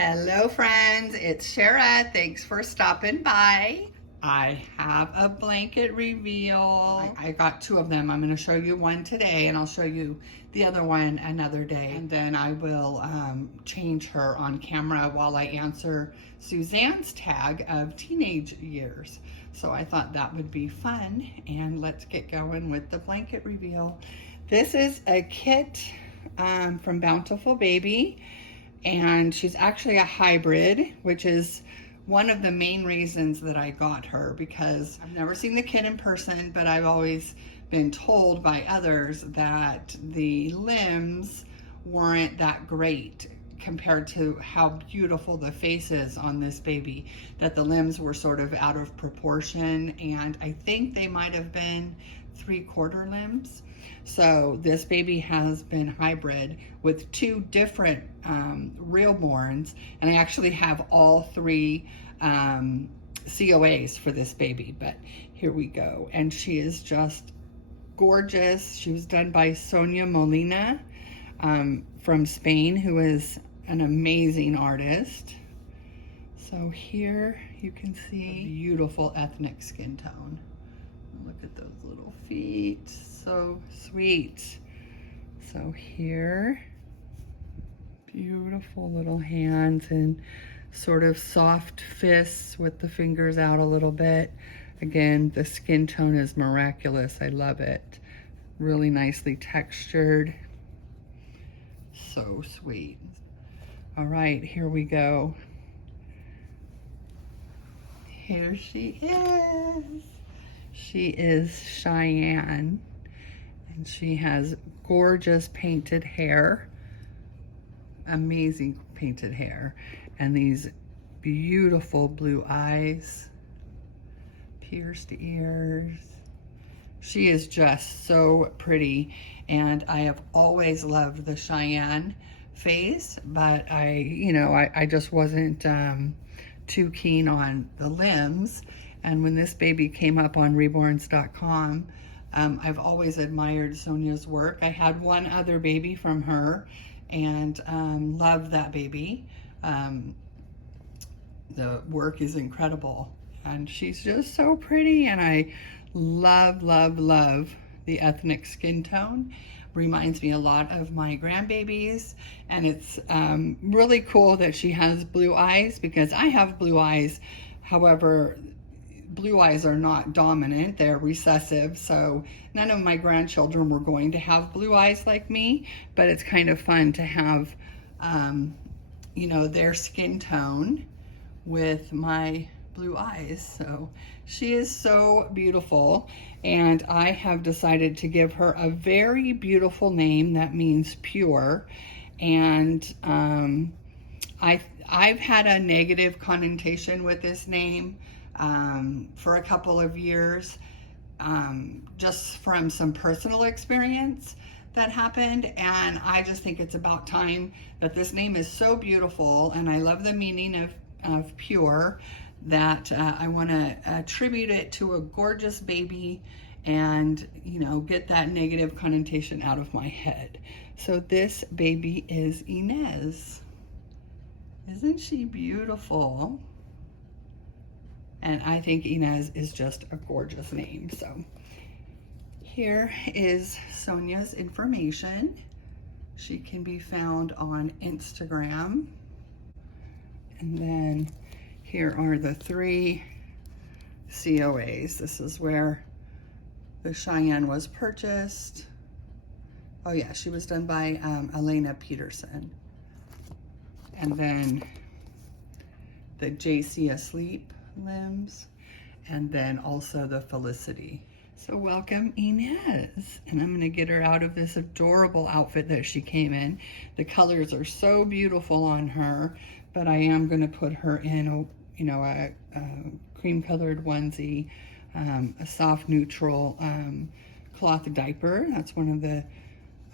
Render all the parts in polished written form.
Hello friends, it's Shara. Thanks for stopping by. I have a blanket reveal. I got two of them. I'm going to show you one today and I'll show you the other one another day. And then I will change her on camera while I answer Suzanne's tag of teenage years. So I thought that would be fun, and let's get going with the blanket reveal. This is a kit from Bountiful Baby. And she's actually a hybrid, which is one of the main reasons that I got her, because I've never seen the kid in person, but I've always been told by others that the limbs weren't that great compared to how beautiful the face is on this baby, that the limbs were sort of out of proportion, and I think they might have been 3/4 limbs. So this baby has been hybrid with two different Reborns, and I actually have all three COAs for this baby, but here we go. And she is just gorgeous. She was done by Sonia Molina from Spain, who is an amazing artist. So here you can see beautiful ethnic skin tone. Look at those little feet, so sweet. So here, beautiful little hands and sort of soft fists with the fingers out a little bit. Again, the skin tone is miraculous. I love it. Really nicely textured. So sweet. All right, here we go. Here she is. She is Cheyenne, and she has gorgeous painted hair, amazing painted hair, and these beautiful blue eyes, pierced ears. She is just so pretty, and I have always loved the Cheyenne face, but I just wasn't too keen on the limbs. And when this baby came up on reborns.com, I've always admired Sonia's work. I had one other baby from her and loved that baby. The work is incredible, and she's just so pretty, and I love, love, love the ethnic skin tone. Reminds me a lot of my grandbabies, and it's really cool that she has blue eyes, because I have blue eyes. However, blue eyes are not dominant, they're recessive, so none of my grandchildren were going to have blue eyes like me, but it's kind of fun to have their skin tone with my blue eyes. So she is so beautiful, and I have decided to give her a very beautiful name that means pure. And I've had a negative connotation with this name for a couple of years, just from some personal experience that happened, and I just think it's about time that this name is so beautiful, and I love the meaning of pure, that I want to attribute it to a gorgeous baby and get that negative connotation out of my head. So this baby is Inez. Isn't she beautiful? And I think Inez is just a gorgeous name. So here is Sonia's information. She can be found on Instagram. And then here are the three COAs. This is where the Cheyenne was purchased. Oh yeah, she was done by Elena Peterson. And then the JC Asleep limbs, and then also the Felicity. So welcome Inez, and I'm going to get her out of this adorable outfit that she came in. The colors are so beautiful on her, but I am going to put her in a cream colored onesie, a soft neutral cloth diaper. That's one of the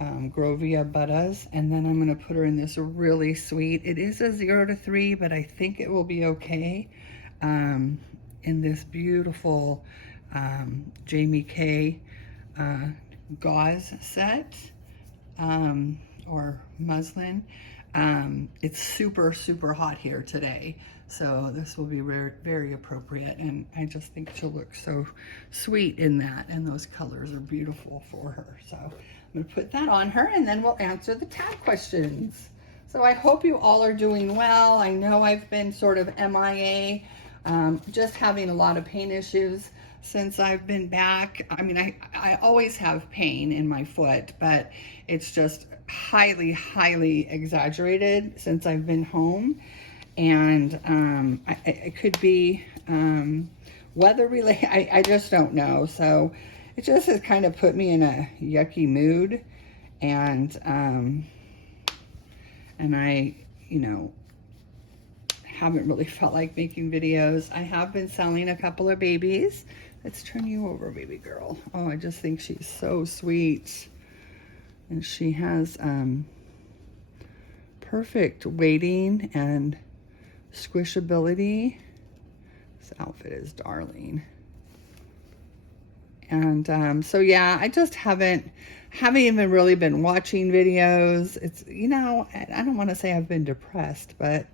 Grovia Buttas, and then I'm going to put her in this really sweet, it is a 0 to 3, but I think it will be okay, in this beautiful Jamie K gauze set, or muslin. It's super, super hot here today. So this will be very, very appropriate. And I just think she'll look so sweet in that. And those colors are beautiful for her. So I'm going to put that on her and then we'll answer the tag questions. So I hope you all are doing well. I know I've been sort of MIA, just having a lot of pain issues since I've been back. I mean, I always have pain in my foot, but it's just highly, highly exaggerated since I've been home. And it could be weather related. I just don't know. So it just has kind of put me in a yucky mood. And I, you know, haven't really felt like making videos. I have been selling a couple of babies. Let's turn you over, baby girl. Oh, I just think she's so sweet. And she has perfect weighting and squishability. This outfit is darling. And so yeah, I just haven't even really been watching videos. It's, you know, I don't want to say I've been depressed, but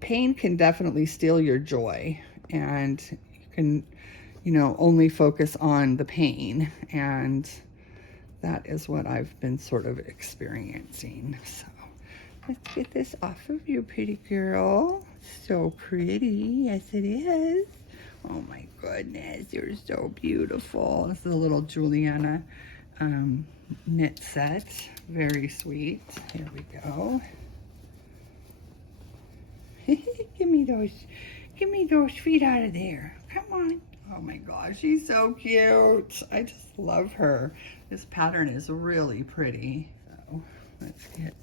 pain can definitely steal your joy, and you can, you know, only focus on the pain, and that is what I've been sort of experiencing. So let's get this off of you, pretty girl. So pretty. Yes, it is. Oh my goodness, you're so beautiful. This is a little Juliana knit set. Very sweet. Here we go. Give me those feet out of there. Come on. Oh my gosh, she's so cute. I just love her. This pattern is really pretty. So let's get,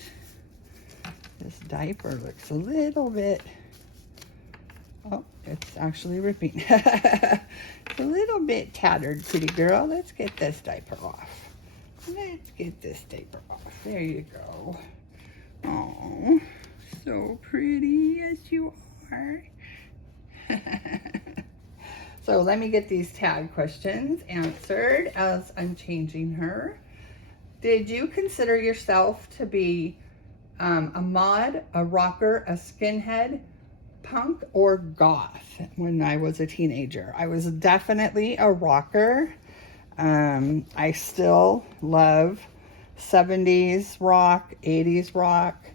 this diaper looks a little bit, oh, it's actually ripping. It's a little bit tattered, pretty girl. Let's get this diaper off. Let's get this diaper off. There you go. Oh, so pretty. Yes, you are. So let me get these tag questions answered as I'm changing her. Did you consider yourself to be a mod, a rocker, a skinhead, punk, or goth when I was a teenager? I was definitely a rocker. I still love 70s rock, 80s rock.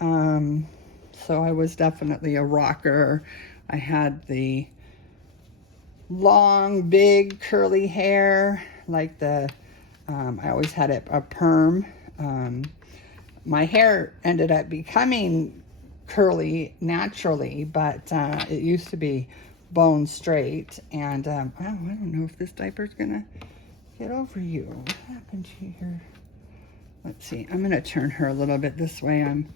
So I was definitely a rocker. I had the long, big, curly hair, like the, I always had it a perm. My hair ended up becoming curly naturally, but it used to be bone straight. And oh, I don't know if this diaper's gonna get over you. What happened to your, let's see, I'm gonna turn her a little bit this way. I'm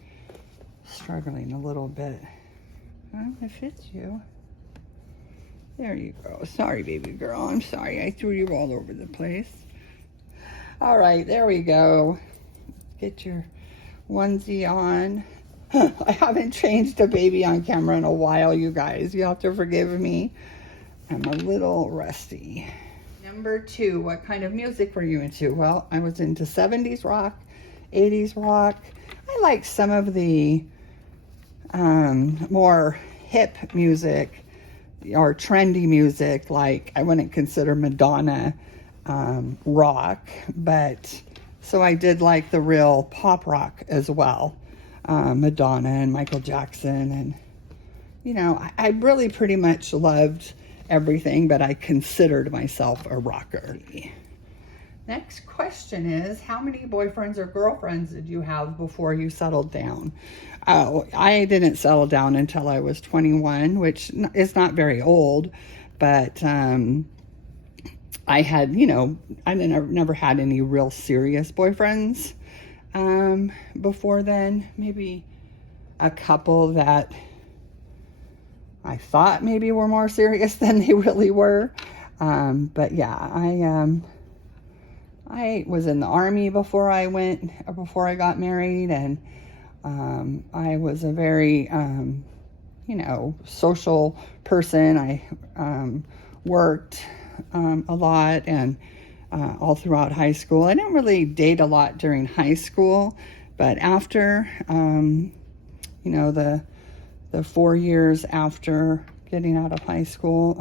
struggling a little bit. Well, it fits you. There you go. Sorry, baby girl. I'm sorry. I threw you all over the place. All right, there we go. Get your onesie on. I haven't changed a baby on camera in a while, you guys. You have to forgive me. I'm a little rusty. Number 2, what kind of music were you into? Well, I was into 70s rock, 80s rock. I liked some of the more hip music or trendy music, like I wouldn't consider Madonna rock, but so I did like the real pop rock as well, Madonna and Michael Jackson, and you know, I really pretty much loved everything, but I considered myself a rocker. Next question is, how many boyfriends or girlfriends did you have before you settled down? Oh, I didn't settle down until I was 21, which is not very old, but I had, you know, I never had any real serious boyfriends before then. Maybe a couple that I thought maybe were more serious than they really were. But yeah, I was in the Army before I got married, and I was a very, you know, social person. I worked a lot, and all throughout high school. I didn't really date a lot during high school, But after, you know, the 4 years after getting out of high school,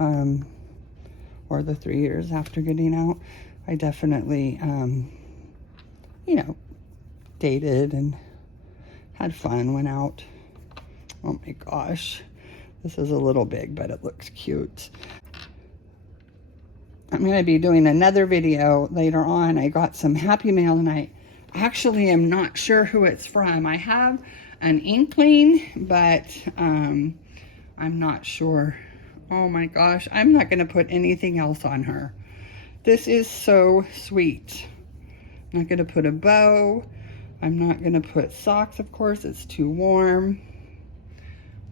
or the 3 years after getting out, I definitely, you know, dated and had fun, went out. Oh my gosh, this is a little big, but it looks cute. I'm going to be doing another video later on. I got some Happy Mail and I actually am not sure who it's from. I have an inkling, but I'm not sure. Oh my gosh, I'm not going to put anything else on her. This is so sweet. I'm not going to put a bow. I'm not going to put socks, of course, it's too warm.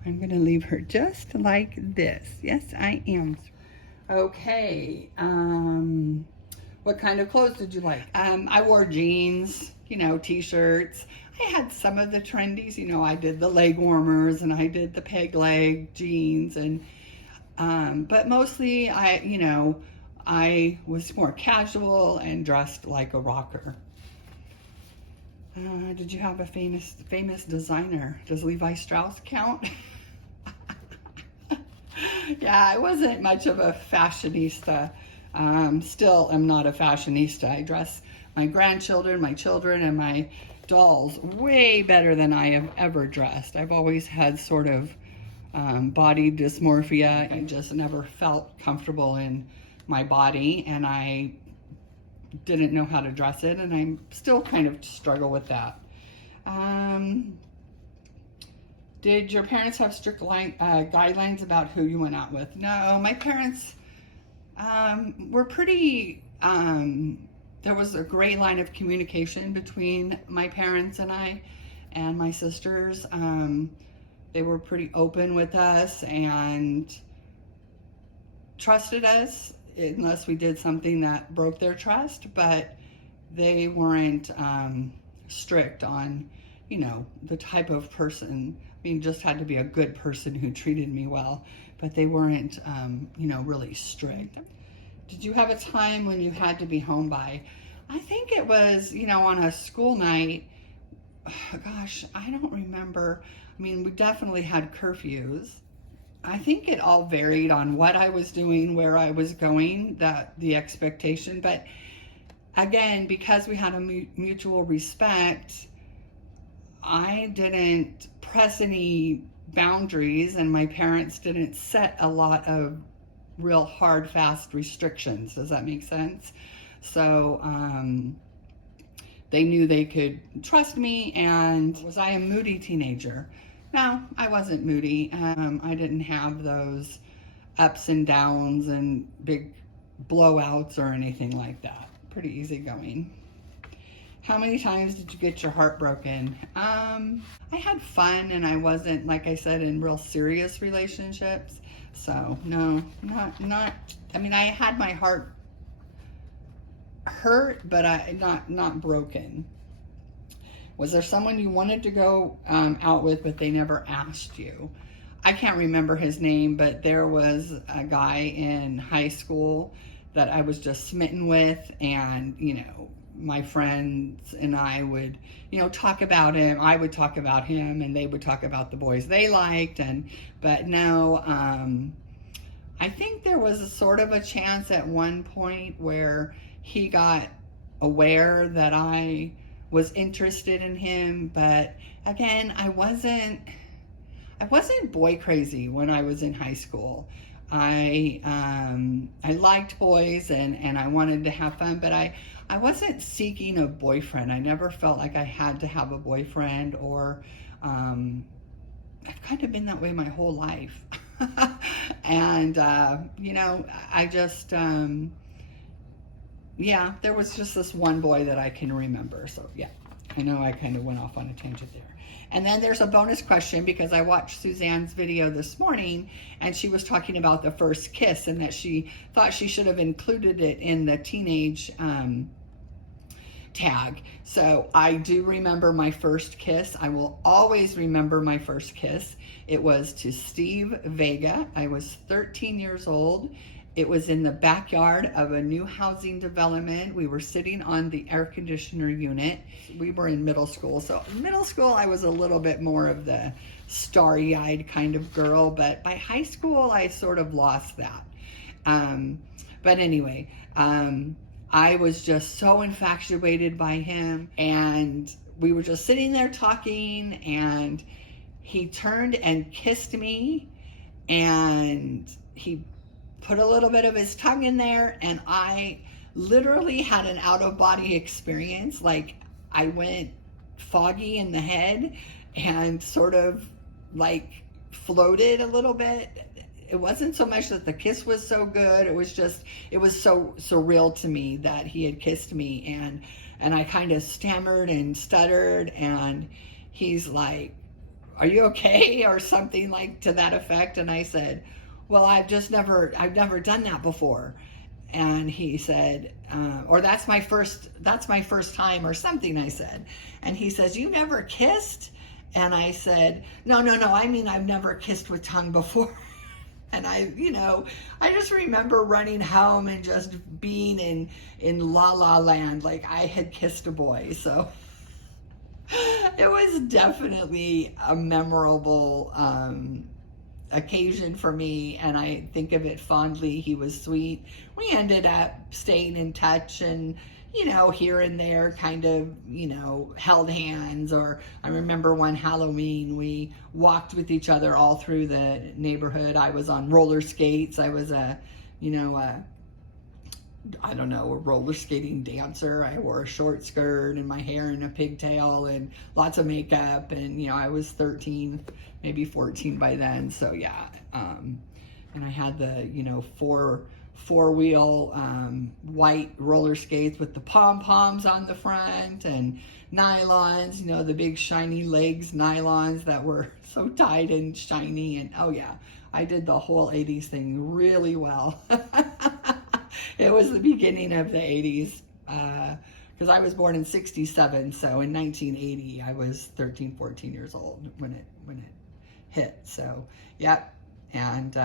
I'm going to leave her just like this. Yes, I am. Okay, what kind of clothes did you like? I wore jeans, you know, t-shirts. I had some of the trendies, you know, I did the leg warmers and I did the peg leg jeans, and but mostly I was more casual and dressed like a rocker. Did you have a famous designer? Does Levi Strauss count? Yeah, I wasn't much of a fashionista. Still am not a fashionista. I dress my grandchildren, my children, and my dolls way better than I have ever dressed. I've always had sort of body dysmorphia. I just never felt comfortable in my body, and I didn't know how to dress it, and I still kind of struggle with that. Did your parents have strict guidelines about who you went out with? No, my parents were pretty, there was a great line of communication between my parents and I and my sisters. They were pretty open with us and trusted us unless we did something that broke their trust, but they weren't strict on, you know, the type of person. I mean, just had to be a good person who treated me well, but they weren't, you know, really strict. Did you have a time when you had to be home by? I think it was, you know, on a school night. Gosh, I don't remember. I mean, we definitely had curfews. I think it all varied on what I was doing, where I was going, the expectation. But again, because we had a mutual respect, I didn't press any boundaries, and my parents didn't set a lot of real hard, fast restrictions. Does that make sense? So they knew they could trust me. And was I a moody teenager? No, I wasn't moody. I didn't have those ups and downs and big blowouts or anything like that. Pretty easygoing. How many times did you get your heart broken? I had fun, and I wasn't, like I said, in real serious relationships. So no, not. I mean, I had my heart hurt, but not broken. Was there someone you wanted to go out with, but they never asked you? I can't remember his name, but there was a guy in high school that I was just smitten with, and you know, my friends and I would, you know, talk about him. I would talk about him, and they would talk about the boys they liked. But no, I think there was a sort of a chance at one point where he got aware that I was interested in him. But again, I wasn't boy crazy when I was in high school. I liked boys and I wanted to have fun, but I wasn't seeking a boyfriend. I never felt like I had to have a boyfriend, or I've kind of been that way my whole life. And you know, I just yeah, there was just this one boy that I can remember. So yeah, I know I kind of went off on a tangent there. And then there's a bonus question, because I watched Suzanne's video this morning, and she was talking about the first kiss, and that she thought she should have included it in the teenage tag. So I do remember my first kiss. I will always remember my first kiss. It was to Steve Vega. I was 13 years old, It was in the backyard of a new housing development. We were sitting on the air conditioner unit. We were in middle school. So in middle school, I was a little bit more of the starry-eyed kind of girl, but by high school, I sort of lost that. But anyway, I was just so infatuated by him, and we were just sitting there talking, and he turned and kissed me, and he put a little bit of his tongue in there, and I literally had an out-of-body experience. Like, I went foggy in the head and sort of like floated a little bit. It wasn't so much that the kiss was so good, it was just, it was so surreal to me that he had kissed me, and I kind of stammered and stuttered, and he's like, "Are you okay?" or something like to that effect. And I said, "Well, I've never done that before." And he said, or that's my first time or something, I said. And he says, "You never kissed?" And I said, no, I mean, I've never kissed with tongue before." And I just remember running home and just being in la la land, like I had kissed a boy. So it was definitely a memorable occasion for me, and I think of it fondly. He was sweet. We ended up staying in touch, and here and there kind of, held hands. Or I remember one Halloween, we walked with each other all through the neighborhood. I was on roller skates. I was a roller skating dancer. I wore a short skirt and my hair in a pigtail and lots of makeup. And, I was 13, maybe 14 by then. So yeah. And I had the, four-wheel white roller skates with the pom-poms on the front and nylons, the big shiny legs nylons that were so tight and shiny. And oh yeah, I did the whole 80s thing really well. It was the beginning of the 80s, because I was born in 67, so in 1980 I was 13, 14 years old when it hit. So yep. And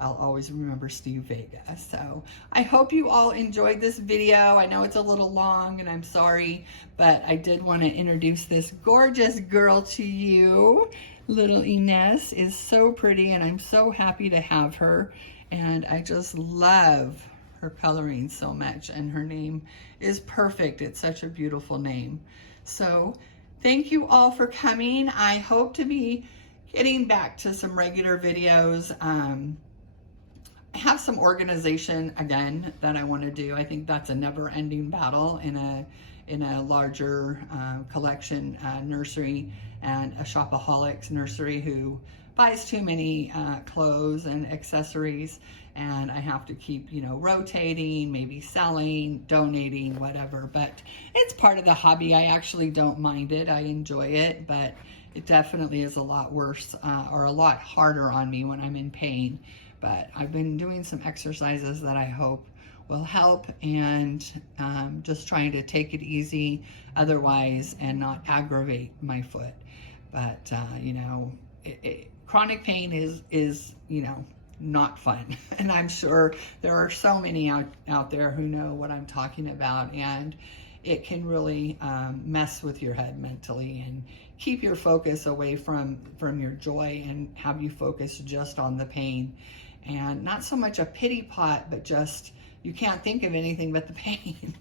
I'll always remember Steve Vega. So I hope you all enjoyed this video. I know it's a little long, and I'm sorry, but I did want to introduce this gorgeous girl to you. Little Inez is so pretty, and I'm so happy to have her. And I just love her coloring so much, and her name is perfect. It's such a beautiful name. So thank you all for coming. I hope to be getting back to some regular videos. I have some organization again that I want to do. I think that's a never-ending battle in a larger collection nursery, and a shopaholics nursery who buys too many clothes and accessories, and I have to keep rotating, maybe selling, donating, whatever. But it's part of the hobby. I actually don't mind it. I enjoy it, but it definitely is a lot worse or a lot harder on me when I'm in pain. But I've been doing some exercises that I hope will help, and just trying to take it easy otherwise and not aggravate my foot. But chronic pain is not fun. And I'm sure there are so many out there who know what I'm talking about, and it can really mess with your head mentally and keep your focus away from your joy and have you focus just on the pain. And not so much a pity pot, but just you can't think of anything but the pain.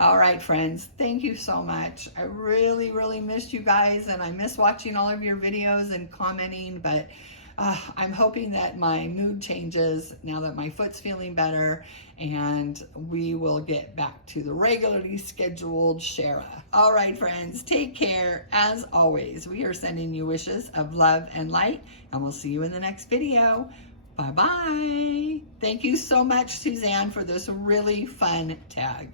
All right, friends, thank you so much. I really, really missed you guys, and I miss watching all of your videos and commenting, but I'm hoping that my mood changes now that my foot's feeling better, and we will get back to the regularly scheduled Shara. All right, friends, take care. As always, we are sending you wishes of love and light, and we'll see you in the next video. Bye-bye. Thank you so much, Suzanne, for this really fun tag.